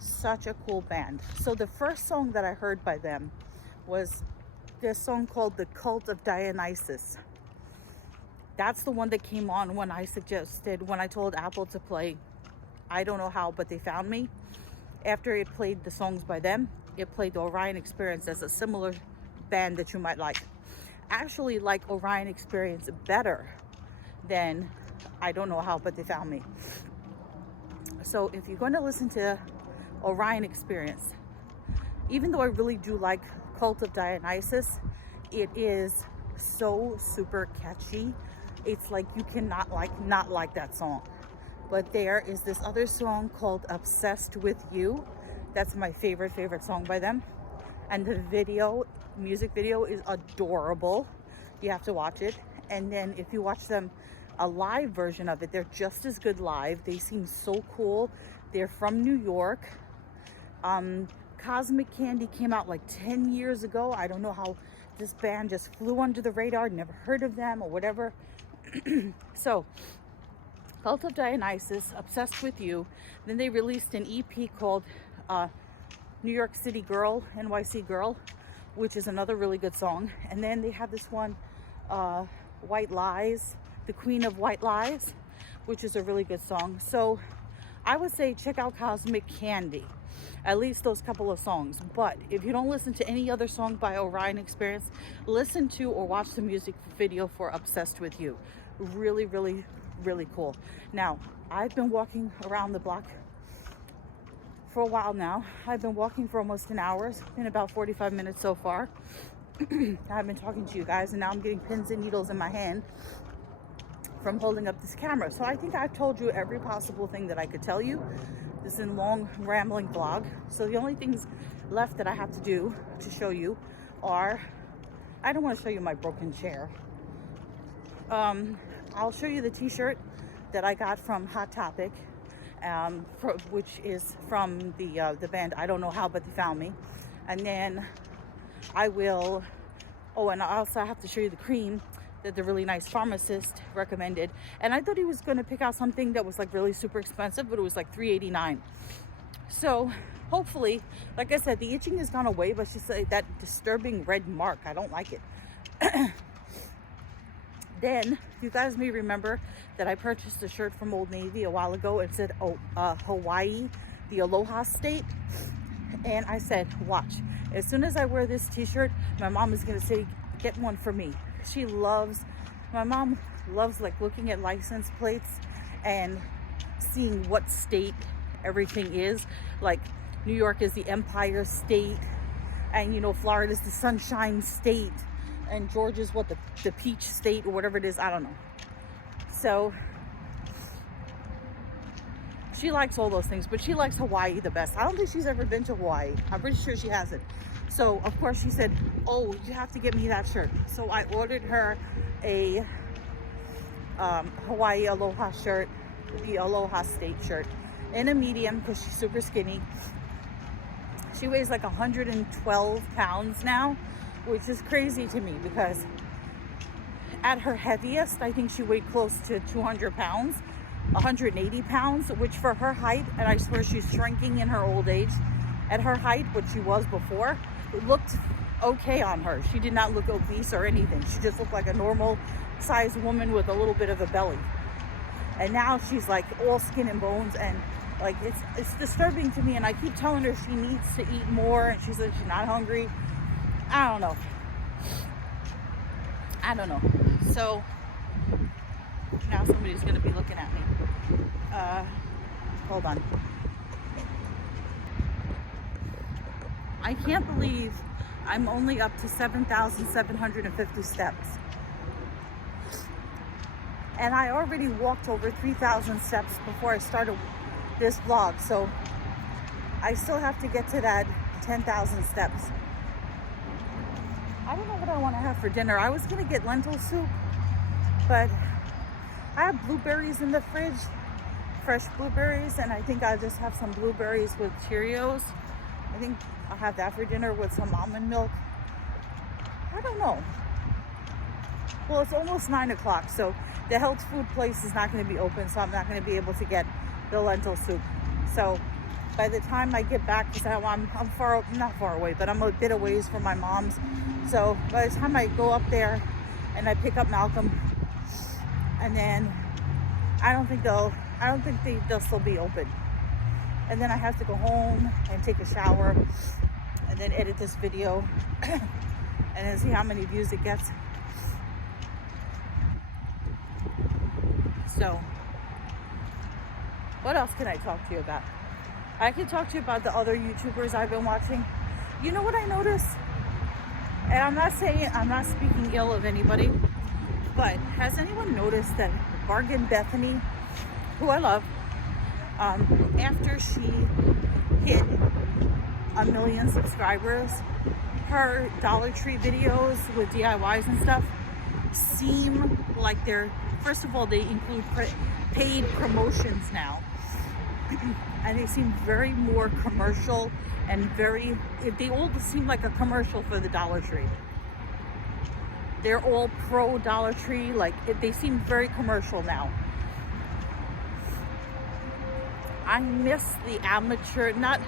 Such a cool band. So the first song that I heard by them was this song called The Cult of Dionysus. That's the one that came on when I told Apple to play I don't know how, but they found me. After it played the songs by them, it played the Orion Experience as a similar band that you might like. Actually like Orion Experience better than I don't know how, but they found me. So if you're going to listen to Orion Experience, even though I really do like Cult of Dionysus, it is so super catchy. It's like you cannot not like that song. But there is this other song called Obsessed with You. That's my favorite song by them. And the music video is adorable. You have to watch it. And then if you watch them, a live version of it, they're just as good live. They seem so cool. They're from New York. Cosmic Candy came out like 10 years ago. I don't know how this band just flew under the radar, never heard of them or whatever. So Cult of Dionysus, Obsessed with You. Then they released an EP called New York City Girl, NYC Girl, which is another really good song. And then they have this one, White Lies, The Queen of White Lies, which is a really good song. So I would say check out Cosmic Candy, at least those couple of songs. But if you don't listen to any other song by Orion Experience, listen to or watch the music video for Obsessed with You. Really, really, really cool. Now, I've been walking around the block for a while now. I've been walking for almost an hour. It's been about 45 minutes so far. I've been talking to you guys, and now I'm getting pins and needles in my hand from holding up this camera. So I think I've told you every possible thing that I could tell you. This is a long rambling vlog. So the only things left that I have to do to show you are, I don't want to show you my broken chair. I'll show you the t-shirt that I got from Hot Topic, which is from the band I don't know how, but they found me. And then I will, and I also have to show you the cream that the really nice pharmacist recommended. And I thought he was going to pick out something that was like really super expensive, but it was like $3.89. So hopefully, like I said, the itching has gone away, but it's just that disturbing red mark. I don't like it. Then you guys may remember that I purchased a shirt from Old Navy a while ago. It said Hawaii, the Aloha State. And I said, watch, as soon as I wear this t-shirt, my mom is going to say, get one for me. My mom loves like looking at license plates and seeing what state everything is. Like New York is the Empire State, and you know, Florida is the Sunshine State, and Georgia's what, the Peach State or whatever it is. I don't know. So she likes all those things, but she likes Hawaii the best. I don't think she's ever been to Hawaii. I'm pretty sure she hasn't. So of course she said, oh, you have to get me that shirt. So I ordered her a Hawaii Aloha shirt, the Aloha State shirt, in a medium because she's super skinny. She weighs like 112 pounds now, which is crazy to me because at her heaviest, I think she weighed close to 200 pounds, 180 pounds, which for her height, and I swear she's shrinking in her old age, at her height, what she was before, it looked okay on her. She did not look obese or anything. She just looked like a normal sized woman with a little bit of a belly. And now she's like all skin and bones, and like it's disturbing to me. And I keep telling her she needs to eat more, and she says she's not hungry. I don't know. So now somebody's gonna be looking at me. Hold on. I can't believe I'm only up to 7,750 steps. And I already walked over 3,000 steps before I started this vlog. So I still have to get to that 10,000 steps. I don't know what I want to have for dinner. I was going to get lentil soup, but I have blueberries in the fridge, fresh blueberries, and I think I'll just have some blueberries with Cheerios. I think I'll have that for dinner with some almond milk. I don't know. Well, it's almost 9 o'clock, so the health food place is not going to be open, so I'm not going to be able to get the lentil soup. So by the time I get back, because I'm not far away, but I'm a bit away from my mom's. So by the time I go up there and I pick up Malcolm, and then I don't think they'll still be open. And then I have to go home and take a shower and then edit this video and then see how many views it gets. So what else can I talk to you about? I can talk to you about the other YouTubers I've been watching. You know what I noticed? And I'm not speaking ill of anybody, but has anyone noticed that Bargain Bethany, who I love, after she hit 1 million subscribers, her Dollar Tree videos with DIYs and stuff seem like they're, first of all, they include paid promotions now. And they seem very more commercial and they all seem like a commercial for the Dollar Tree. They're all pro Dollar Tree, they seem very commercial now. I miss the amateur, not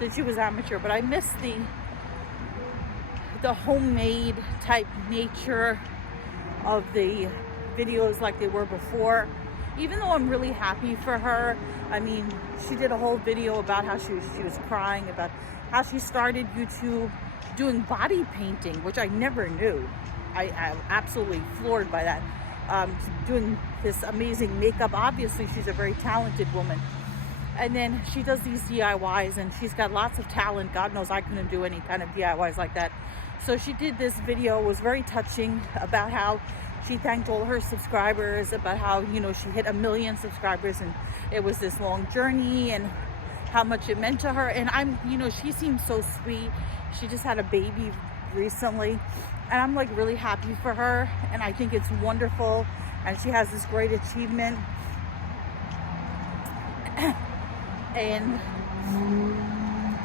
that she was amateur, but I miss the homemade type nature of the videos like they were before. Even though I'm really happy for her. I mean, she did a whole video about how she was crying about how she started YouTube doing body painting, which I never knew. I'm absolutely floored by that. Doing this amazing makeup. Obviously, she's a very talented woman. And then she does these DIYs, and she's got lots of talent. God knows I couldn't do any kind of DIYs like that. So she did this video, was very touching, about how she thanked all her subscribers, about how, she hit 1 million subscribers and it was this long journey and how much it meant to her. And she seems so sweet. She just had a baby recently, and I'm like really happy for her, and I think it's wonderful, and she has this great achievement. And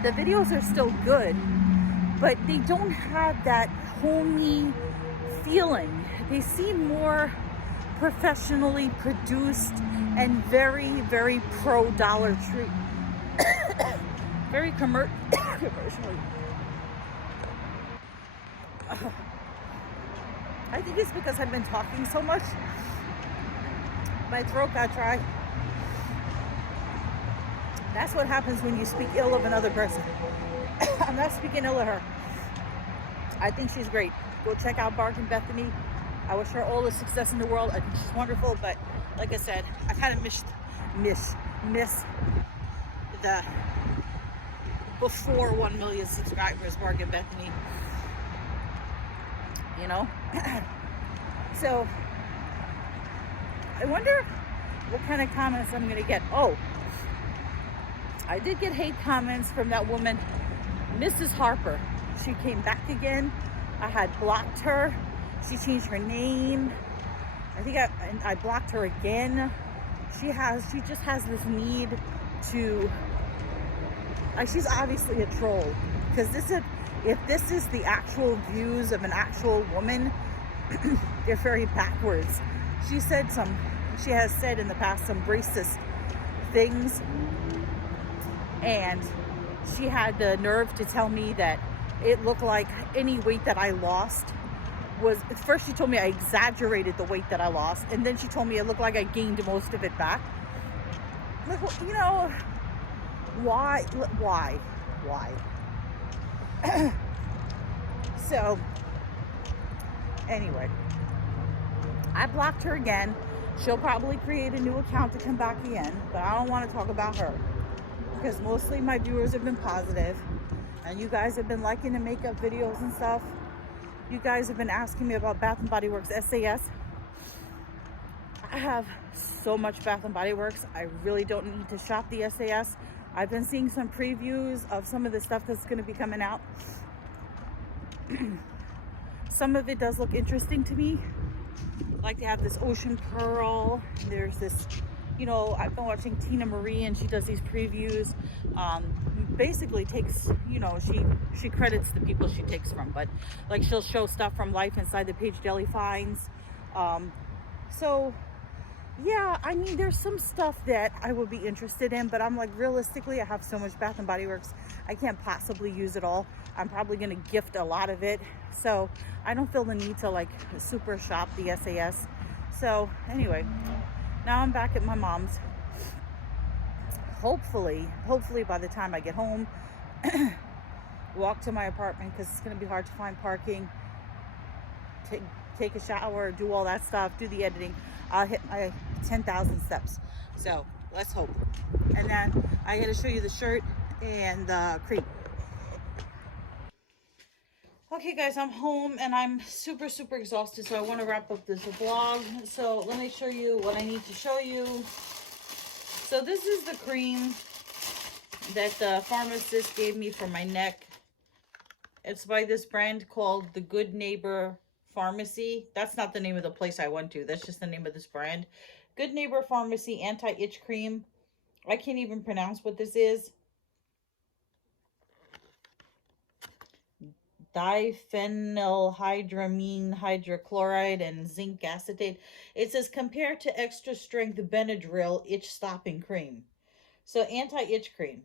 the videos are still good, but they don't have that homey feeling. They seem more professionally produced and very, very pro Dollar Tree. Very commercially. I think it's because I've been talking so much. My throat got dry. That's what happens when you speak ill of another person. I'm not speaking ill of her. I think she's great. Go check out Bargain Bethany. I wish her all the success in the world. I think she's wonderful, but like I said, I kind of miss the before 1 million subscribers Bargain Bethany. So I wonder what kind of comments I'm gonna get. Oh, I did get hate comments from that woman, Mrs. Harper. She came back again. I had blocked her. She changed her name. I think I blocked her again. She just has this need to, she's obviously a troll, because if this is the actual views of an actual woman, They're very backwards. She has said in the past some racist things, and she had the nerve to tell me that it looked like any weight that I lost was, at first she told me I exaggerated the weight that I lost, and then she told me it looked like I gained most of it back. Like, you know, why? So, anyway, I blocked her again. She'll probably create a new account to come back in, but I don't want to talk about her because mostly my viewers have been positive, and you guys have been liking the makeup videos and stuff. You guys have been asking me about Bath & Body Works SAS. I have so much Bath & Body Works. I really don't need to shop the SAS. I've been seeing some previews of some of the stuff that's going to be coming out. Some of it does look interesting to me. Like they have this Ocean Pearl. There's this, you know, I've been watching Tina Marie, and she does these previews. Basically takes, you know, she credits the people she takes from, but like she'll show stuff from life inside the Page Deli finds. So yeah, I mean, there's some stuff that I would be interested in, but I'm like, realistically, I have so much Bath & Body Works, I can't possibly use it all. I'm probably going to gift a lot of it, so I don't feel the need to like super shop the SAS. So anyway, now I'm back at my mom's. Hopefully by the time I get home, walk to my apartment, because it's going to be hard to find parking, take a shower, do all that stuff, do the editing, I'll hit my 10,000 steps. So let's hope. And then I got to show you the shirt and the cream. Okay guys, I'm home and I'm super exhausted, so I want to wrap up this vlog. So let me show you what I need to show you. So this is the cream that the pharmacist gave me for my neck. It's by this brand called The Good Neighbor Pharmacy. That's not the name of the place I went to. That's just the name of this brand. Good Neighbor Pharmacy Anti-Itch Cream. I can't even pronounce what this is. Diphenylhydramine hydrochloride and zinc acetate. It says compared to extra strength Benadryl itch stopping cream. So anti-itch cream.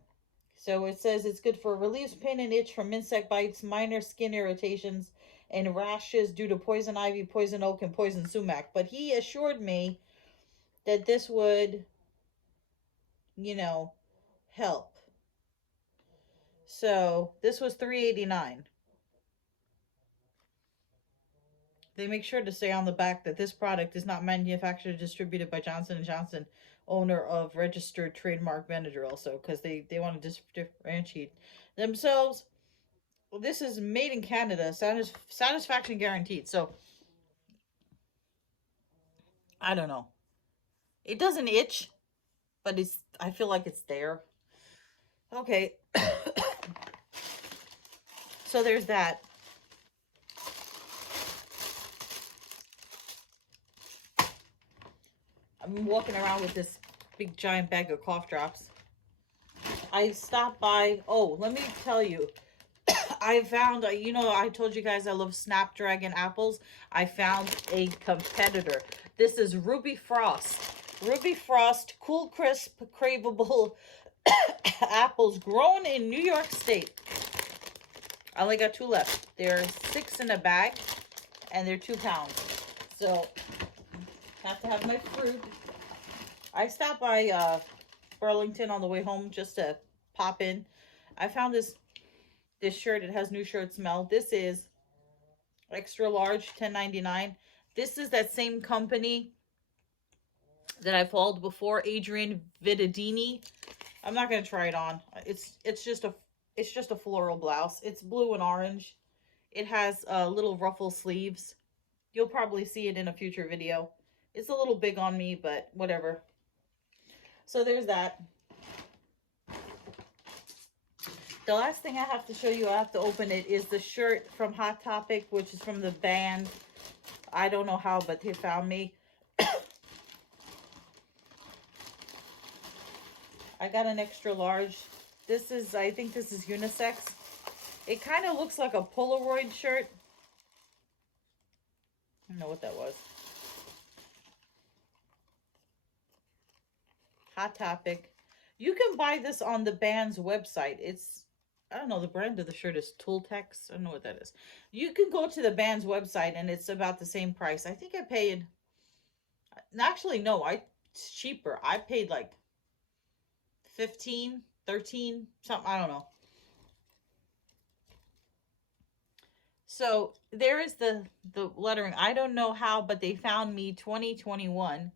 So it says it's good for relieves pain and itch from insect bites, minor skin irritations, and rashes due to poison ivy, poison oak, and poison sumac. But he assured me that this would, you know, help. So this was $3.89. They make sure to say on the back that this product is not manufactured or distributed by Johnson & Johnson, owner of registered trademark Benadryl. So, because they want to differentiate themselves. Well, this is made in Canada, satisfaction guaranteed. So, I don't know. It doesn't itch, but I feel like it's there. Okay. So there's that. I'm walking around with this big giant bag of cough drops. I stopped by, oh, let me tell you, I found, you know, I told you guys I love Snapdragon apples. I found a competitor. This is Ruby Frost. Ruby Frost, cool, crisp, craveable apples grown in New York State. I only got 2 left. There are 6 in a bag, and they're 2 pounds. So, have to have my fruit. I stopped by Burlington on the way home just to pop in. I found this shirt. It has new shirt smell. This is extra large, $10.99. This is that same company that I've hauled before, Adrian Vittadini. I'm not gonna try it on. It's just a floral blouse. It's blue and orange. It has little ruffle sleeves. You'll probably see it in a future video. It's a little big on me, but whatever. So there's that. The last thing I have to show you, I have to open it, is the shirt from Hot Topic, which is from the band. I don't know how, but they found me. I got an extra large. This is, I think this is unisex. It kind of looks like a Polaroid shirt. I don't know what that was. Hot Topic. You can buy this on the band's website. It's, I don't know, the brand of the shirt is Tooltex. I don't know what that is. You can go to the band's website and it's about the same price. I think I paid, actually, no, it's cheaper. I paid like 15, 13, something, I don't know. So there is the lettering. I don't know how, but they found me 2021.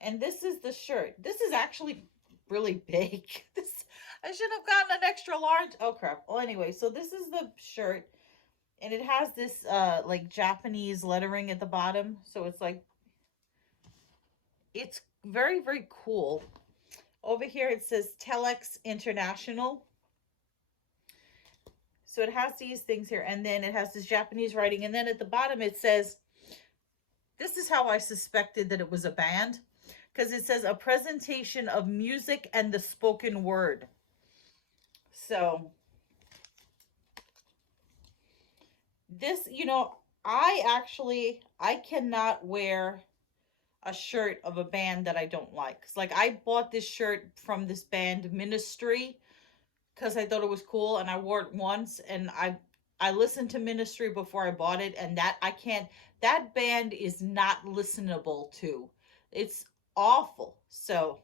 And this is the shirt. This is actually really big. This, I should have gotten an extra large. Oh crap. Well, anyway, so this is the shirt, and it has this like Japanese lettering at the bottom. So it's like, it's very, very cool. Over here it says Telex International. So it has these things here, and then it has this Japanese writing, and then at the bottom it says, this is how I suspected that it was a band, because it says a presentation of music and the spoken word. So this, you know, I cannot wear a shirt of a band that I don't like. It's like, I bought this shirt from this band Ministry because I thought it was cool, and I wore it once, and I listened to Ministry before I bought it, and that I can't, that band is not listenable to. It's awful. So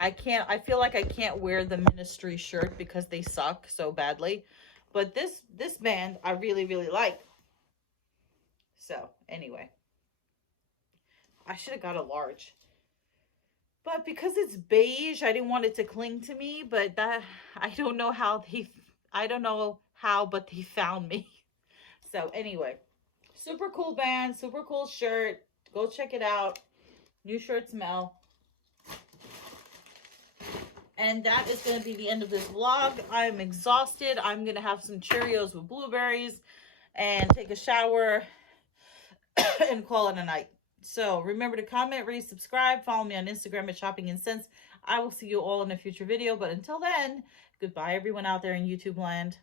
I feel like I can't wear the Ministry shirt because they suck so badly. But this band I really, really like. So anyway, I should have got a large. But because it's beige, I didn't want it to cling to me, but that, I don't know how but they found me. So anyway, super cool band, super cool shirt. Go check it out. New shirt smell. And that is going to be the end of this vlog. I'm exhausted. I'm going to have some Cheerios with blueberries and take a shower and call it a night. So remember to comment, rate, subscribe, follow me on Instagram at Shopping and Sense. I will see you all in a future video. But until then, goodbye everyone out there in YouTube land.